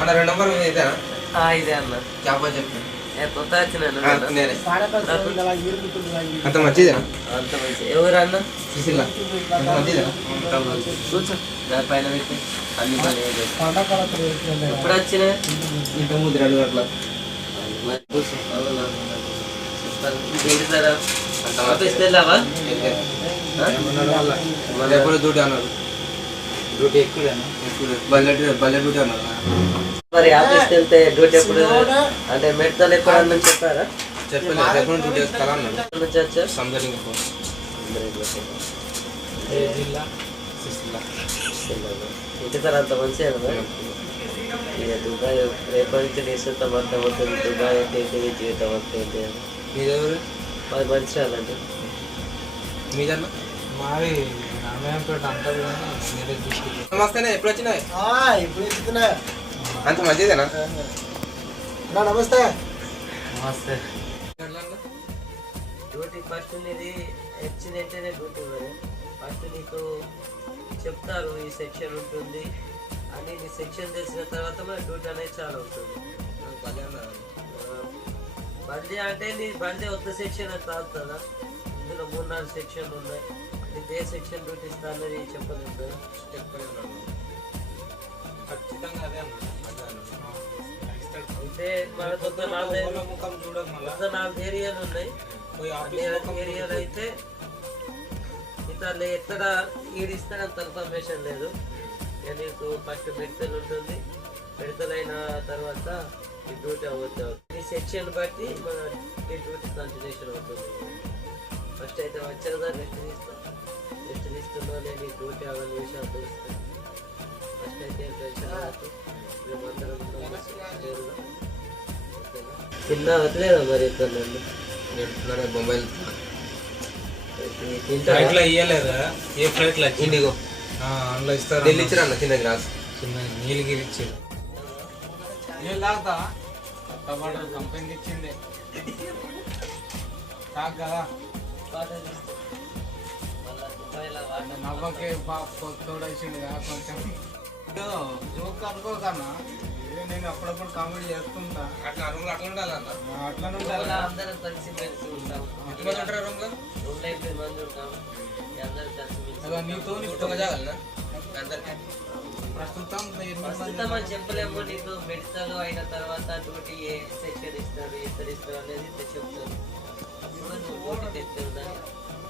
అన్న 2 నంబర్ ఇదేనా? ఇదే అన్న. చెప్పని చెప్పి కొత్త వచ్చినాను. అంత మంచిదేనా? అంత మంచి. ఎవరు అన్న? సుశీల. అంత మంచిదేనా? కూర్చో దాని పైన పెట్టి అన్ని పని ఎప్పుడు వచ్చినా ఇంత ముందు 2 గంటల కూర్చో. ఏంటి సార్ ఆఫీస్కి వెళ్ళావా? ఎప్పుడు డ్యూటీ అన్నారు. డ్యూటీ ఎక్కువ బల్లె డ్యూటీ అన్నారు. మరి ఆఫీస్కి వెళ్తే డ్యూటీ ఎప్పుడు అంటే మెడతలు ఎప్పుడు అన్నని చెప్పారా? చెప్పలేదు. ఎప్పుడు డ్యూటీ వేసుకోవాలా అన్నాడు. వచ్చారు సందరింగ్ ఇంటి సార్ అంత మంచిగా ఇక దుబాయ్ రేపటి నుంచి తీసుకుంటాం అర్థం అవుతుంది. దుబాయ్ అంటే ఏంటి, జీవితం అంటే ఏంటి అని. మీదెవరు? మాది మంచి వాళ్ళండి. మీదన్న మాది నమస్తేనే. ఎప్పుడు వచ్చినాయి? ఇప్పుడు ఎత్తుతున్నా. అంత మంచిదేనా? నమస్తే. నమస్తే. డ్యూటీ ఫస్ట్ ఇది వచ్చిందంటేనే డ్యూటీ. మరి ఫస్ట్ నీకు చెప్తారు ఈ సెక్షన్ ఉంటుంది అని. నీ సెక్షన్ తెలిసిన తర్వాత మరి డ్యూటీ అనేది చాలా ఉంటుంది. బండి అంటే నీ బండి ఒక్క సెక్షన్ అని తాగుతుందా? ఇందులో 3-4 సెక్షన్లు ఉన్నాయి. నీకు ఏ సెక్షన్ డ్యూటీ ఇస్తా అన్నది చెప్పలేదు కదా? ఖచ్చితంగా అదే అన్న. అంటే మన కొత్త 4 ఏరియాలు ఉన్నాయి. ఏరియాలో అయితే ఇతరులు ఎక్కడ ఈడిస్తే అంత ఇన్ఫర్మేషన్ లేదు. నీకు ఫస్ట్ మెడికల్ ఉంటుంది. మెడికల్ అయిన తర్వాత ఈ డ్యూటీ అవ్వద్దు. ఈ సెక్షన్ బట్టి మన ఈ డ్యూటీ కంటిన్యూషన్ అవుతుంది. ఫస్ట్ అయితే వచ్చేదా నెక్స్ట్ తీస్తున్నా నేను ఈ డ్యూటీ అవన్నీ విషయాలు తెలుస్తాను. ఫస్ట్ అయితే మేమందరం తిన్నా వదిలేదా మరి ఇద్దరు బొంబాయి ఫ్లైట్లో ఇయ్యలేదా? ఏ ఫ్లైట్లో ఇండిగో అందులో ఇస్తారు. ఢిల్లీ ఇచ్చారు అన్న. చిన్న గ్లాస్ చిన్న నీలగిరి ఇచ్చారు. ఏం లాగుతా టమాటో కంపెనీ ఇచ్చింది కాదు కదా. నవ్వకే తోడేసిండుగా కొంచెం జోక్ అనుకోకన్నా. నేను అప్పుడప్పుడు కామెడీ చేస్తుంటా. అట్లా అట్లా ఉండాలన్న. అట్లా ఉండాలి. అందరం కలిసి మెలిసి ఉంటాం. ఎంతమంది ఉంటారు రూమ్ లో? రూమ్ లో 8 మంది ఉంటాం. అందరం కలిసి మెలిసి నీతో జాగాలన్నా అందరికి ప్రస్తుతం ప్రస్తుతం అని చెప్పలేము. నీకు మెడికల్ అయిన తర్వాత డ్యూటీ ఏ సెక్షన్ ఇస్తారు, ఎక్కడ ఇస్తారు అనేది చెప్తారు. అప్పుడు నువ్వు డ్యూటీ తెచ్చేదాన్ని.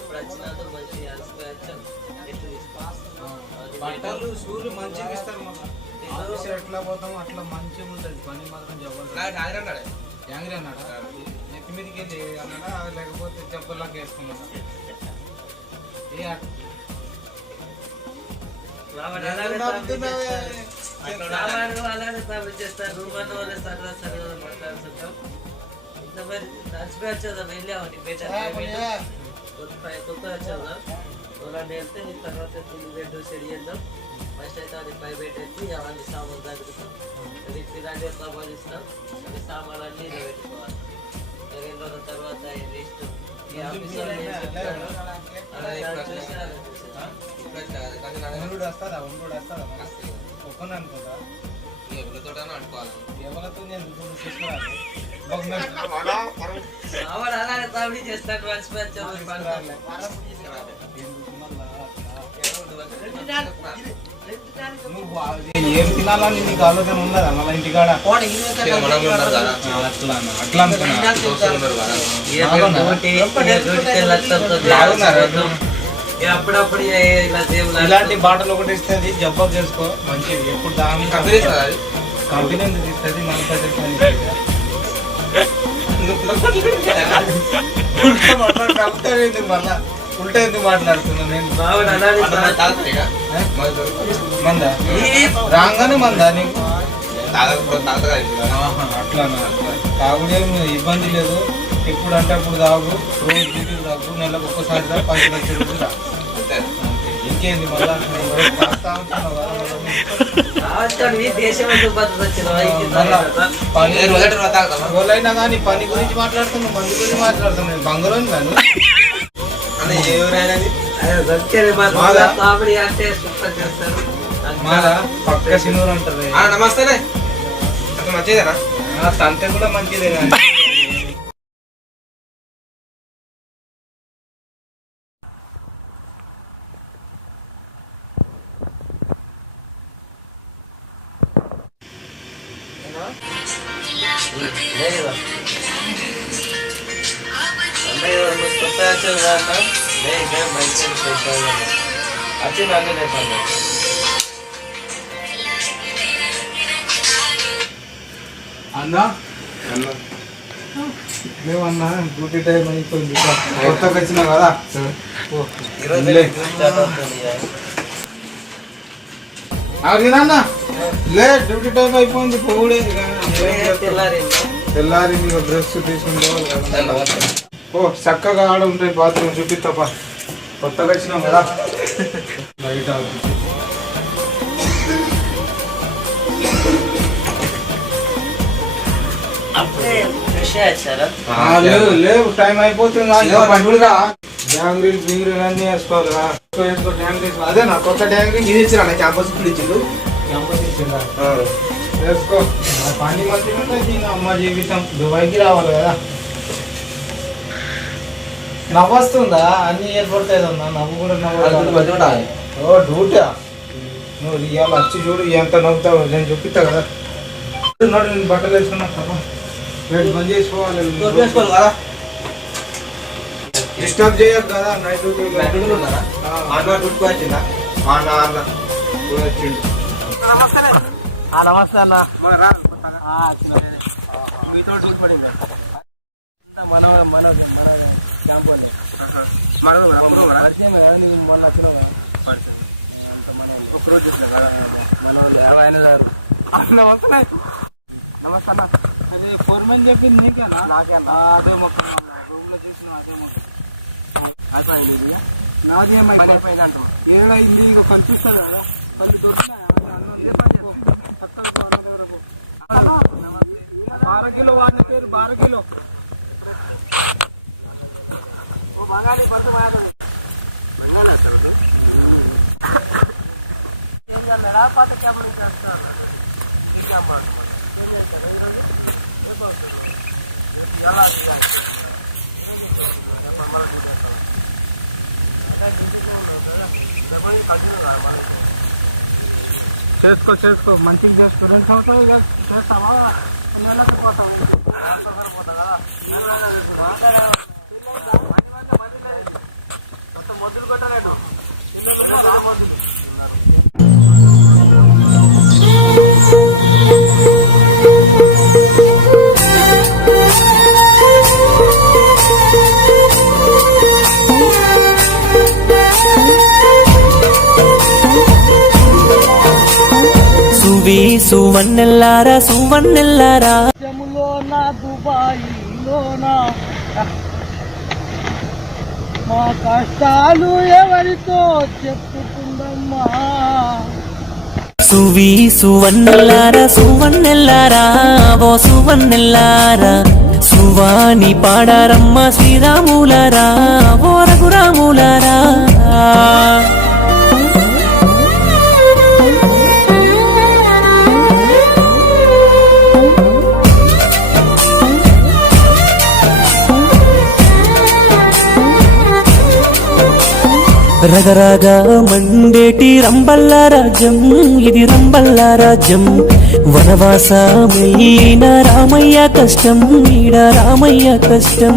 ఇప్పుడు వచ్చినందుకు మంచి అలసిపోయి వచ్చాం. ఎట్లు బట్టలు షూలు మంచిగా ఇస్తారు. మళ్ళీ ఎట్లా పోతాం అట్లా మంచిగా ఉంటుంది. పని మాత్రం జబర్దస్త్. యాంగ్రీ అన్నాడా? నెత్తి మీదకి వెళ్ళి అన్నాడా? లేకపోతే చెప్పులాగా వేసుకున్నాడా? అలానే చేస్తారు. రూమ్ అన్న వాళ్ళే సరదా సరదా మాట్లాడుతుంటాం. ఇంత మరి నడిచిపోయి వచ్చేదా? వెళ్ళామని బయట కొత్త వచ్చేదా? వాళ్ళని వెళ్తే నీ తర్వాత తిని బెడ్ సెడి చేద్దాం. ఫస్ట్ అయితే అది పై బెడ్ ఎత్తి అవన్నీ సామాన్లు తగ్గుతాం. ఇలాంటి సామాన్లు ఇస్తాం. అవి సామాన్లు అన్నీ పెట్టుకోవాలి. 2 రోజుల తర్వాత రెస్ట్. ఈ ఆఫీసర్ అలానే కామెడీ చేస్తాడు. ఏం తినాలని నీకు ఆలోచన ఉన్నదా? మళ్ళీ ఇంటికాడ అట్లా అప్పుడప్పుడు ఇలాంటి బాటలు ఒకటి ఇస్తుంది. జబ్బు చేసుకో మంచిది. ఎప్పుడు దాని కంపెనీ ఎందుకు ఇస్తుంది? మళ్ళా ఉల్టా ఎందుకు మాట్లాడుతున్నా? నేను మందా రాగానే మందా నీకు అట్లానా? తాగుడేం ఇబ్బంది లేదు. ఎప్పుడు అంటే అప్పుడు తాగు. రోజు డ్యూటీలు తాగు. నెలకు ఒక్కసారి రా. 10 లక్షల రూపాయలు రా. ఇంకేంది మళ్ళా రోజైనా కానీ పని గురించి మాట్లాడుతున్నాను, మంది గురించి మాట్లాడుతున్నాను. నేను బంగారం కానీ కామెడీ అంటే సూపర్ చేస్తారు. పక్క సినూరు అంటారు. నమస్తేనే. మంచిదేనా? సంతే కూడా మంచిదే కానీ అన్నా మేమన్నా డ్యూటీ టైం అయిపోయింది కొత్తగా వచ్చినా కదా అన్నా లే డ్యూటీ టైం అయిపోయింది పోవుడే తెల్లారి నీకు డ్రెస్ తీసుకుంటావాలి కదా ఓ చక్కగా ఆడ ఉంటాయి బాత్రూమ్ చూపిస్తాపా కొత్తగా వచ్చినాం కదా బయట లేవు టైం అయిపోతుంది డ్యాంగ్రీలు బింగ్రీలు అన్నీ వేసుకోవాలి అదే నా కొత్త డ్యాంగ్రీ ఇది ఇచ్చిరా క్యాంపస్ ఇప్పుడు ఇచ్చిండు. క్యాంపస్ ఇచ్చిందా వేసుకో పని మంచిగా ఉంటుంది అమ్మ జీవితం దుబాయ్కి రావాలి కదా నవ్వొస్తుందా అన్ని ఏర్పడతాయిదన్నా నవ్వు కూడా నవ్వు ఓ డ్యూటా నువ్వు ఇవాళ వచ్చి చూడు ఎంత నవ్వుతావు నేను చూపిస్తా కదా నేను బట్టలు వేసుకున్నా రేటు బంద్ చేసుకోవాలి కదా డిస్టర్బ్ చేయదు కదా నైట్ డ్యూటీలో ఉన్నారా? అన్న డ్యూటీకి వచ్చిందా? అన్న వచ్చిండు నమస్తే అన్న మన క్యాంప్ మొన్న వచ్చినావు ఒక రోజు వచ్చినా కదా మన ఆయన గారు నమస్తే నమస్తే అన్న అదే ఫోర్మెన్ చెప్పింది నీకేనా నాకేనా అదే మొక్క రూమ్ లో చేసిన అదే మొక్క నాదేమైపోయింది అంటాం ఏడైంది ఇంకా కనిపిస్తుంది కదా కొంచెం దొరికినా 12 కిలో వాడిన పేరు 12 కిలో చేసుకో చేసుకో మంచిగా స్టూడెంట్స్ అవుతావు చేస్తావా మొదలు కొట్టలేదు సువన్నెల్లారా సువన్నెల్లారా జములోనా దుబాయిలోనా మా కష్టాలు ఎవరితో చెప్పుకుందమ్మా సువన్నెల్లారా సువన్నెల్లారా ఓ సువన్నెల్లారా సువాని పాడారమ్మ శ్రీరాములారా ఓ రఘురాములారా రగరగా మండేటి రంబల్ల రాజ్యం ఇది రంబల్ల రాజ్యం వనవాసమైన రామయ్య కష్టం ఈడ రామయ్య కష్టం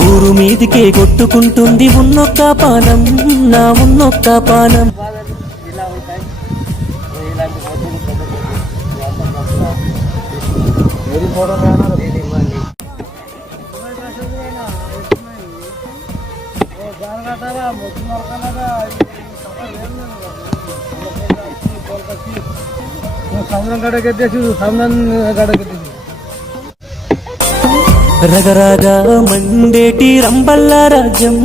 ఊరు మీదికే కొట్టుకుంటుంది ఉన్నొక్క పానం నా ఉన్నొక్క పానం ఇలా ఉంటాయి ఇలాంటి రగరగా మండేటి రంబల్ల రాజ్యం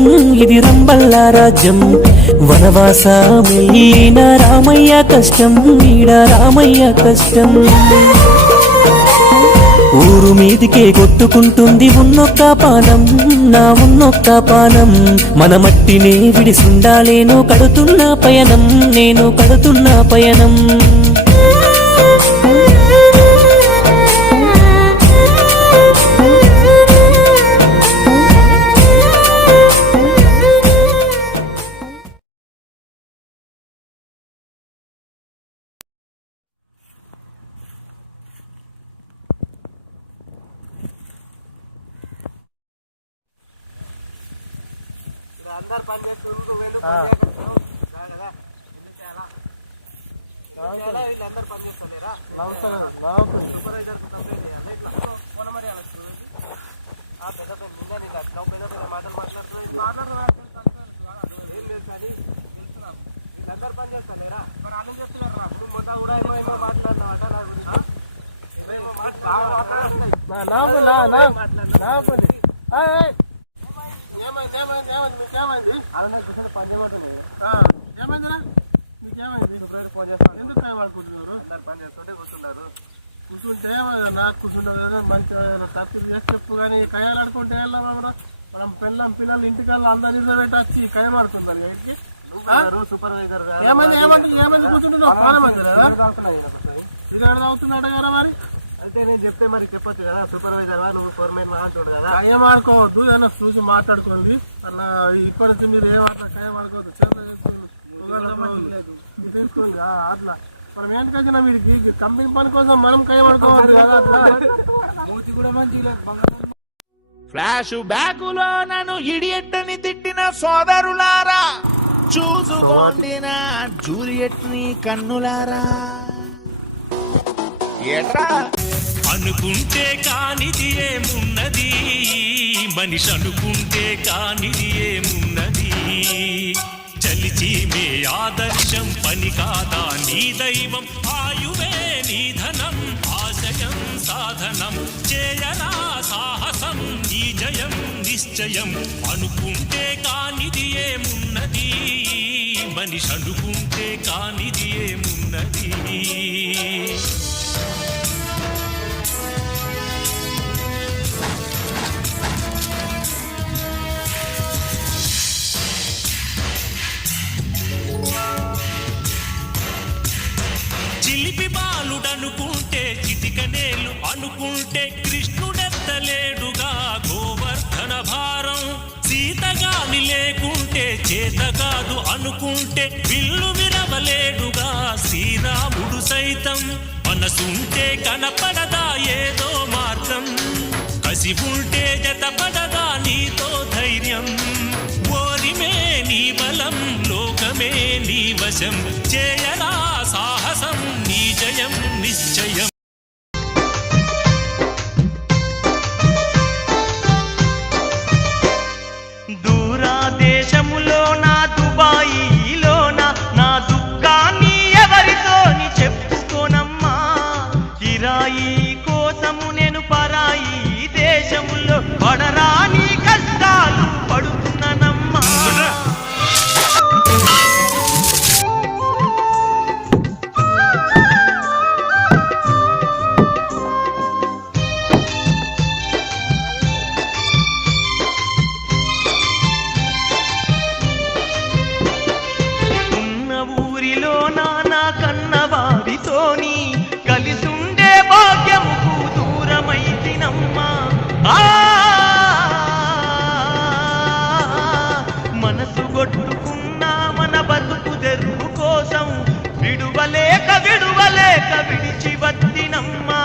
ఇది రంబల్ల రాజ్యం వనవాసమైన రామయ్య కష్టం ఈడ రామయ్య కష్టం ఊరు మీదికే కొట్టుకుంటుంది ఉన్నొక్క పానం నా ఉన్నొక్క పానం మన మట్టినే విడిసుండాలేను కడుతున్న పయనం నేను కడుతున్న పయనం అందరు పని చేస్తున్నారు వీళ్ళందరూ పని చేస్తలేరా సూపర్వైజర్ కూర్చుంటే నాకు కూర్చుంటారు మంచిగా సర్కిల్ చేసి చెప్పు కానీ కయ్యాలు ఆడుకుంటే మనం పిల్లలు ఇంటికల్లా అందరు నిజబెట్టి వచ్చి కయ్యం ఆడుతున్నారు సూపర్వైజర్ ఏమంది కూర్చుంటున్నావు చాలా మంది ఇది అవుతున్నాడు కదా మరి అంటే నేను చెప్తే మరి చెప్పొచ్చు కదా సూపర్వైజర్ నువ్వు ఫోర్మెన్ మాట్లాడు కదా కయ్యం ఆడుకోవద్దు ఏదైనా చూసి మాట్లాడుకోండి అన్న ఇప్పటి నుంచి మీరు ఏం కయ్యం ఆడుకోవద్దు తీసుకుంది అట్లా మనం ఏంటంటే వీడికి కంపెనీ పని కోసం మనం కయ్యం ఆడుకోవద్దు కదా అట్లా మూతి కూడా మంచిగా ఫ్లాష్ బ్యాకులో నన్ను ఇడియట్ అని తిట్టిన సోదరులారా చూసుకోండి నా జూలియట్ ని కన్నులారా ఏట్రా అనుకుంటే కానిది ఏమున్నది మనిషి అనుకుంటే కానిది ఏమున్నది చలిచి మే ఆదర్శం పని కాదా నీ దైవం ఆయువే నీ ధనం ఆశయం సాధనం చేయరా సాహసం నీ జయం నిశ్చయం అనుకుంటే కానిది ఏమున్నది మనిషి అనుకుంటే కానిది ఏమున్నది చిలిపి బాలుడనుకుంటే చిటికనేలు అనుకుంటే కృష్ణుడెత్తలేడుగా గోవర్ధన భారం సీతగాని లేకుంటే చేత కాదు అనుకుంటే విల్లు విరవలేడుగా శ్రీరాముడు సైతం మనసుంటే కనపడదా ఏదో మార్గం కసి ఉంటే జతపడదా నీతో ధైర్యం ఓరిమే నీ బలం లోకమే నీ వశం చేయరా సాహసం నీ జయం నిశ్చయం దూరాదేశములో నా దుబాయిలోన నా దుఃఖాన్ని ఎవరితోని చెప్పుకోనమ్మా కిరాయి కోసము నేను పరాయి దేశములో పడరాని కష్టాలు పడుతున్నానమ్మా కన్నవారితోని కలిసుండే భాగ్యముకు దూరమైతినమ్మా మనసు కొట్టుకున్న మన బతుకు తెరువు కోసం విడువలేక విడిచి వత్తినమ్మా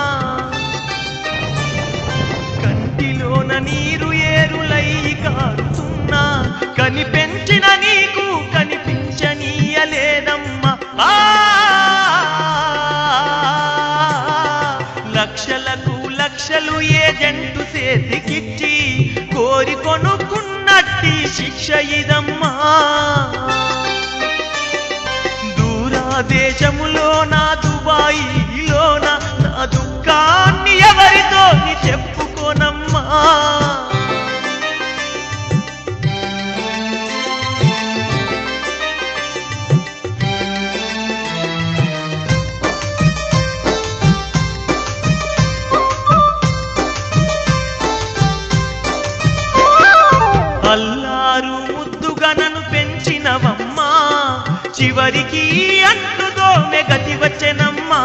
కంటిలోన నీరు ఏరులై కారుతున్నా కనిపెంచిన నీకు కనిపించనీయలేదమ్మా లక్షలు ఏజెంటు చేతికిచ్చి కోరి కొనుక్కున్నట్టి శిక్ష ఇదమ్మా దూరాదేశములో నా దుబాయిలోన నా దుఃఖాన్ని ఎవరితో చెప్పుకోనమ్మా అల్లారు ముద్దుగా నన్ను పెంచినవమ్మా చివరికి అన్నుదో మెగతి వచ్చెనమ్మా